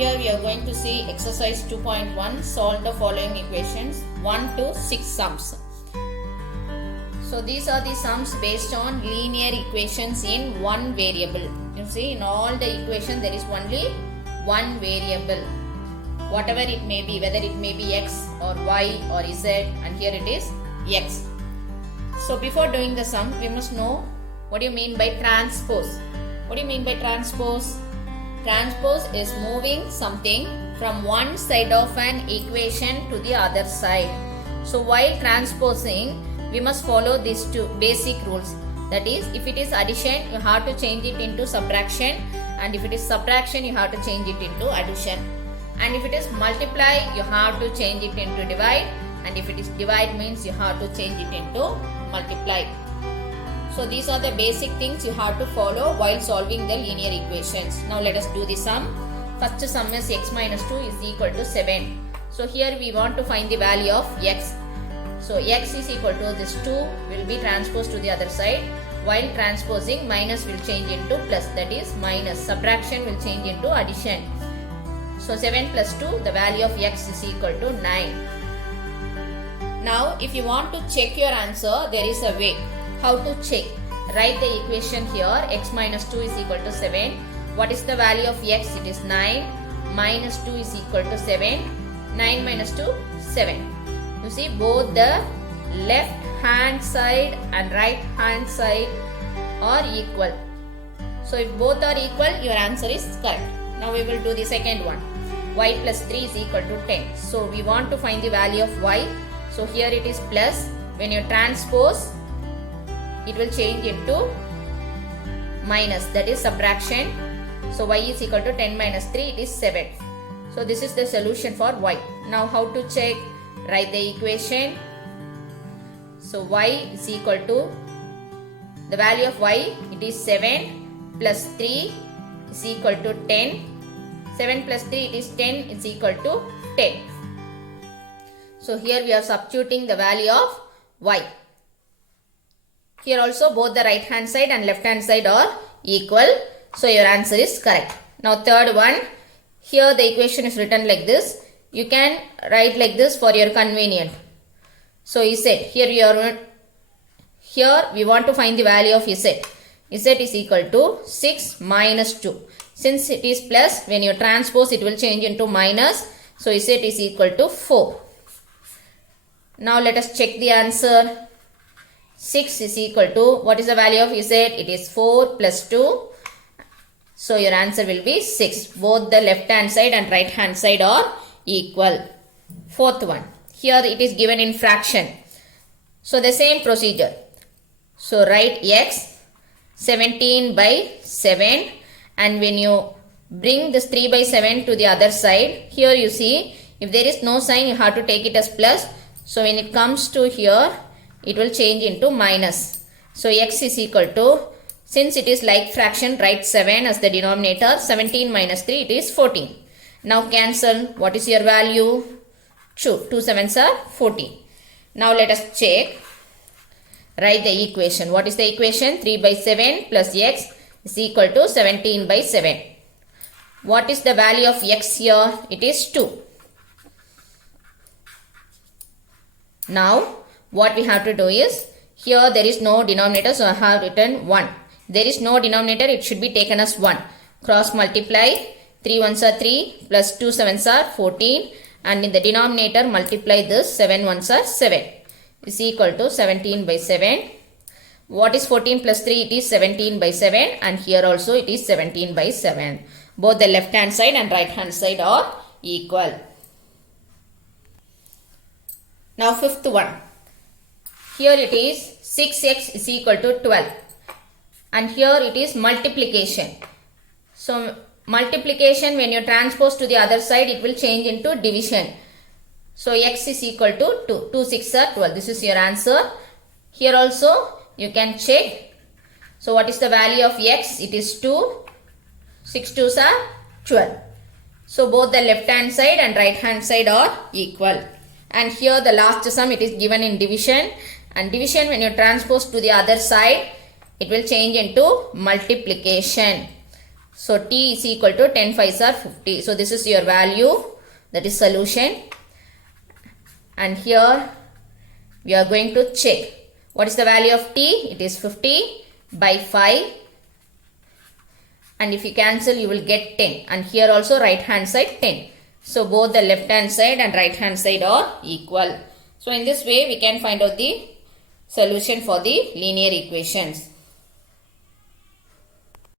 Here we are going to see exercise 2.1, solve the following equations 1 to 6 sums. So these are the sums based on linear equations in one variable. You see, in all the equations there is only one variable, whatever it may be, whether it may be x or y or z, and here it is x. So before doing the sum, we must know what do you mean by transpose. What do you mean by transpose? Transpose is moving something from one side of an equation to the other side. So while transposing, we must follow these two basic rules. That is, if it is addition, you have to change it into subtraction, and if it is subtraction, you have to change it into addition. And if it is multiply, you have to change it into divide, and if it is divide means you have to change it into multiply. So these are the basic things you have to follow while solving the linear equations. Now let us do the sum. First sum is x minus 2 is equal to 7. So here we want to find the value of x. So x is equal to this 2 will be transposed to the other side. While transposing, minus will change into plus, that is minus. Subtraction will change into addition. So 7 plus 2, the value of x is equal to 9. Now if you want to check your answer, there is a way. How to check? Write the equation here, x minus 2 is equal to 7. What is the value of x? It is 9. Minus 2 is equal to 7. 9 minus 2, 7. You see, both the left hand side and right hand side are equal. So if both are equal, your answer is correct. Now we will do the second one. Y plus 3 is equal to 10. So we want to find the value of y. So here it is plus. When you transpose, it will change into minus, that is subtraction. So y is equal to 10 minus 3, it is 7. So this is the solution for y. Now how to check? Write the equation. So y is equal to, the value of y, it is 7 plus 3 is equal to 10. 7 plus 3, it is 10, is equal to 10. So here we are substituting the value of y. Here also both the right hand side and left hand side are equal. So your answer is correct. Now third one. Here the equation is written like this. You can write like this for your convenience. So Z. Here we want to find the value of Z. Z is equal to 6 minus 2. Since it is plus, when you transpose it will change into minus. So Z is equal to 4. Now let us check the answer. 6 is equal to, what is the value of Z? It is 4 plus 2. So your answer will be 6. Both the left hand side and right hand side are equal. Fourth one. Here it is given in fraction. So the same procedure. So write x 17 by 7, and when you bring this 3 by 7 to the other side, here you see if there is no sign you have to take it as plus. So when it comes to here, it will change into minus. So x is equal to, since it is like fraction, write 7 as the denominator. 17 minus 3, it is 14. Now cancel. What is your value? 2. 2 sevens are 14. Now let us check. Write the equation. What is the equation? 3 by 7 plus x is equal to 17 by 7. What is the value of x here? It is 2. Now what we have to do is, here there is no denominator, so I have written 1. There is no denominator, it should be taken as 1. Cross multiply, 3 ones are 3 plus 2 sevens are 14, and in the denominator multiply this, 7 ones are 7 is equal to 17 by 7. What is 14 plus 3? It is 17 by 7, and here also it is 17 by 7. Both the left hand side and right hand side are equal. Now fifth one. Here it is 6x is equal to 12, and here it is multiplication. So multiplication, when you transpose to the other side, it will change into division. So x is equal to 2. 2 6 are 12. This is your answer. Here also you can check. So what is the value of x? It is 2. 6 2s are 12. So both the left hand side and right hand side are equal. And here the last sum, it is given in division. And division, when you transpose to the other side, it will change into multiplication. So t is equal to 10 5s are 50. So this is your value, that is solution. And here we are going to check. What is the value of t? It is 50 by 5. And if you cancel, you will get 10. And here also right hand side 10. So both the left hand side and right hand side are equal. So in this way we can find out the solution for the linear equations.